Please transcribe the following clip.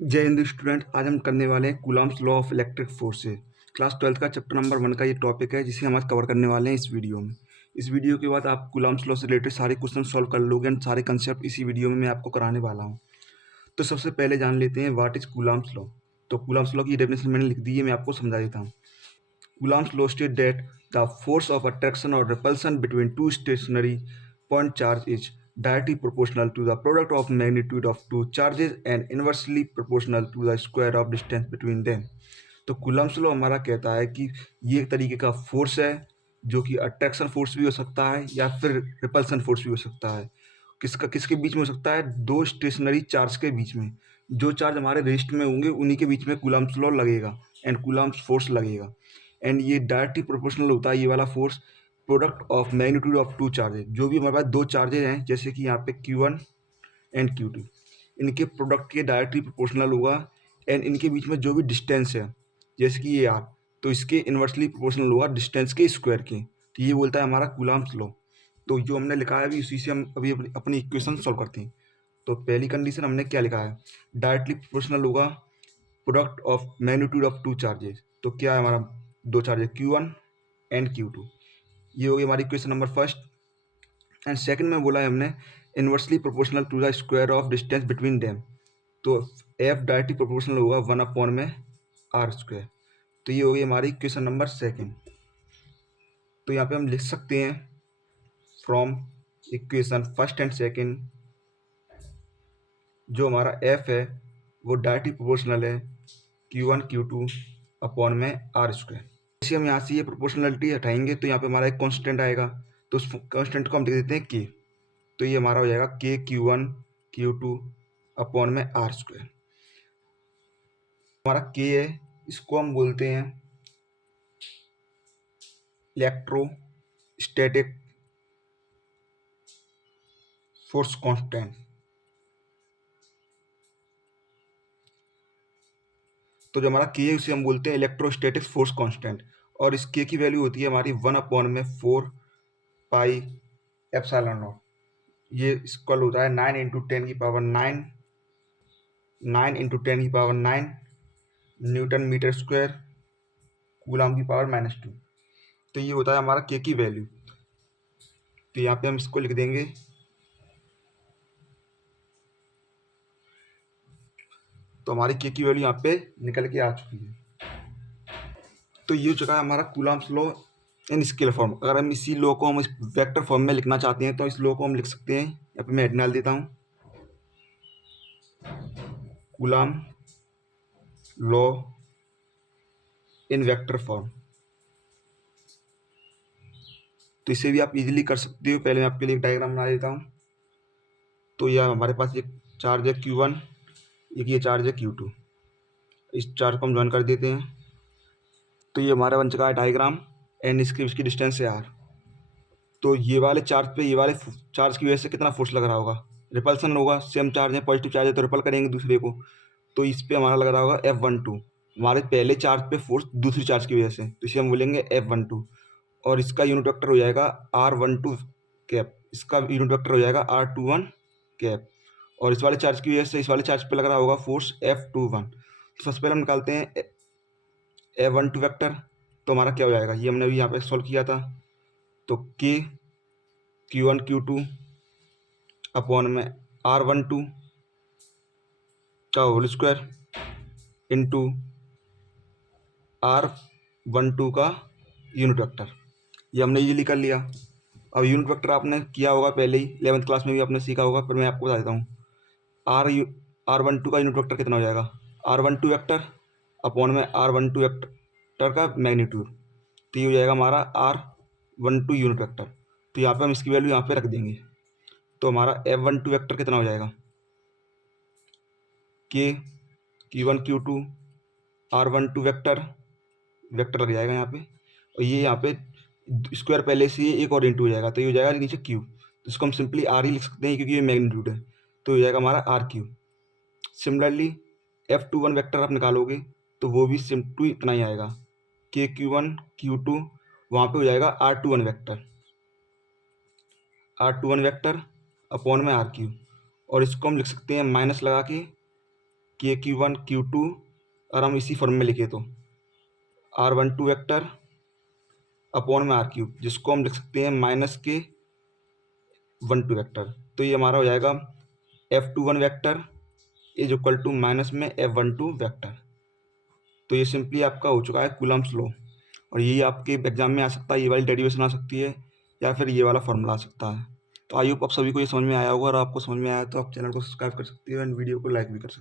जय हिंद स्टूडेंट। आज हम करने वाले हैं Coulomb's law of electric force से क्लास 12th का चैप्टर नंबर 1 का ये टॉपिक है जिसे हम आज कवर करने वाले हैं इस वीडियो में। इस वीडियो के बाद आप कूलम्ब्स लॉ से रिलेटेड सारे क्वेश्चन सॉल्व कर लोगे एंड सारे कंसेप्ट इसी वीडियो में मैं आपको कराने वाला हूँ। तो सबसे पहले जान लेते हैं व्हाट इज कूलम्ब्स लॉ। तो कूलम्ब्स लॉ की डेफिनेशन मैंने लिख दी है, मैं आपको समझा देता हूँ। Coulomb's law states that the force of attraction or repulsion between two stationary point charge is directly proportional to the product of magnitude of two charges and inversely proportional to the square of distance between them। तो Coulomb's law हमारा कहता है कि ये एक तरीके का force है जो कि अट्रैक्शन फोर्स भी हो सकता है या फिर रिपल्सन फोर्स भी हो सकता है। किसके बीच में हो सकता है? दो स्टेशनरी चार्ज के बीच में। जो चार्ज हमारे रेस्ट में होंगे उन्हीं के बीच में कूलम्ब्स लॉ लगेगा एंड कूलम्ब्स फोर्स लगेगा। एंड ये डायरेक्टली प्रोपोर्शनल होता है ये वाला force product of magnitude of two charges. जो भी हमारे पास दो चार्जेज हैं जैसे कि यहाँ पे Q1 एंड Q2, इनके प्रोडक्ट के डायरेक्टली प्रोपोर्शनल होगा एंड इनके बीच में जो भी डिस्टेंस है जैसे कि ये R, तो इसके इन्वर्सली प्रोपोर्शनल होगा डिस्टेंस के स्क्वायर के। तो ये बोलता है हमारा कूलम्ब्स लॉ। तो जो हमने लिखा है अभी उसी से हम अभी अपनी इक्वेशन सॉल्व करते हैं। तो पहली कंडीशन हमने क्या लिखा है? डायरेक्टली प्रोपोर्शनल होगा product of magnitude of two charges. तो क्या है हमारा? दो चार्जेस Q1 एंड Q2। ये हो गई हमारी equation number first. And second में बोला है हमने inversely proportional to the square of distance between them. तो एफ डायरेक्टली प्रोपोर्शनल होगा 1 में आर स्क्वायर। तो ये हो गई हमारी इक्वेशन नंबर सेकंड। तो यहाँ पे हम लिख सकते हैं from equation first and second जो हमारा एफ है वो डायरेक्टली प्रोपोर्शनल है Q1 Q2 अपॉन में आर स्क्वायर। जैसे हम यहाँ से ये प्रोपोर्शनलिटी हटाएंगे तो यहाँ पे हमारा एक कांस्टेंट आएगा, तो उस कांस्टेंट को हम लिख देते हैं के। तो ये हमारा हो जाएगा के Q1 Q2 अपॉन में आर स्क्वायर। हमारा के है इसको हम बोलते हैं इलेक्ट्रोस्टैटिक फोर्स कांस्टेंट। तो जो हमारा के है उसे हम बोलते हैं इलेक्ट्रोस्टैटिक फोर्स कांस्टेंट और इस के की वैल्यू होती है हमारी 1/4 पाई एप्सिलॉन नॉट। ये इक्वल होता है 9 × 10⁹ 9 × 10⁹ न्यूटन मीटर स्क्वायर कूलम की पावर -2। तो ये होता है हमारा के की वैल्यू। तो यहाँ पे हम इसको लिख देंगे तो हमारी के की वैल्यू यहाँ पे निकल के आ चुकी है। तो ये हो चुका है हमारा Coulomb's law in scalar form. अगर हम इसी लॉ को हम इस वेक्टर फॉर्म में लिखना चाहते हैं तो इस लॉ को हम लिख सकते हैं। यहाँ पे मैं हेड डाल देता हूँ coulomb law in vector form. तो इसे भी आप इजीली कर सकते हो। पहले मैं आपके लिए एक डायग्राम बना देता हूँ। तो यह हमारे पास एक चार्ज है Q1, एक ये चार्ज है Q2। इस चार्ज को हम ज्वाइन कर देते हैं। तो ये हमारा बन चुका है डायग्राम एंड इसकी डिस्टेंस है R। तो ये वाले चार्ज पे ये वाले चार्ज की वजह से कितना फोर्स लग रहा होगा? रिपल्सन होगा। सेम चार्ज है, पॉजिटिव चार्ज है तो रिपल करेंगे दूसरे को। तो इस पे हमारा लग रहा होगा F12 हमारे पहले चार्ज पे फोर्स दूसरी चार्ज की वजह से, तो इसे हम बोलेंगे F12। और इसका यूनिट वेक्टर हो जाएगा R12 कैप, इसका यूनिट वेक्टर हो जाएगा R21 कैप। और इस वाले चार्ज की वजह से इस वाले चार्ज पे लग रहा होगा फोर्स F21। तो सबसे पहले हम निकालते हैं F12 वेक्टर। तो हमारा क्या हो जाएगा? ये हमने अभी यहाँ पे सॉल्व किया था। तो के Q1 Q2 अपॉन में R12 का होल स्क्वायर इंटू R12 का यूनिट वेक्टर। ये हमने इजीली कर लिया। अब यूनिट वेक्टर आपने किया होगा पहले ही, 11th क्लास में भी आपने सीखा होगा, पर मैं आपको बता देता हूँ। R12 का यूनिट वेक्टर कितना हो जाएगा? R12 वेक्टर अपॉन में R12 वेक्टर का मैग्नीट्यूड। तो ये हो जाएगा हमारा R12 यूनिट वेक्टर। तो यहाँ पे हम इसकी वैल्यू यहाँ पे रख देंगे। तो हमारा F12 वेक्टर कितना हो जाएगा? के Q1 Q2 R12 वेक्टर लग जाएगा यहाँ पे। और ये यहाँ पे स्क्वायर पहले से एक और इंटू हो जाएगा, तो ये हो जाएगा नीचे Q। तो इसको हम सिंपली R ही लिख सकते हैं क्योंकि ये मैग्नीट्यूड है। तो हो जाएगा हमारा RQ। सिमिलरली F21 वेक्टर आप निकालोगे तो वो भी सिम टू इतना ही आएगा। के Q1 Q2 वहाँ पे हो जाएगा R21 वेक्टर अपॉन में RQ। और इसको हम लिख सकते हैं माइनस लगा के KQ1 Q2 और हम इसी फॉर्म में लिखे तो R12 वेक्टर अपॉन में R क्यूब, जिसको हम लिख सकते हैं -K12 वेक्टर। तो ये हमारा हो जाएगा F21 vector is equal to minus में F12 वेक्टर। तो ये सिंपली आपका हो चुका है कूलम्ब्स लॉ, और यही आपके एग्जाम में आ सकता है, ये वाली डेरिवेशन आ सकती है या फिर ये वाला फॉर्मूला आ सकता है। तो आई होप आप सभी को ये समझ में आया होगा, और आपको समझ में आया तो आप चैनल को सब्सक्राइब कर सकते हो एंड वीडियो को लाइक भी कर सकते हो।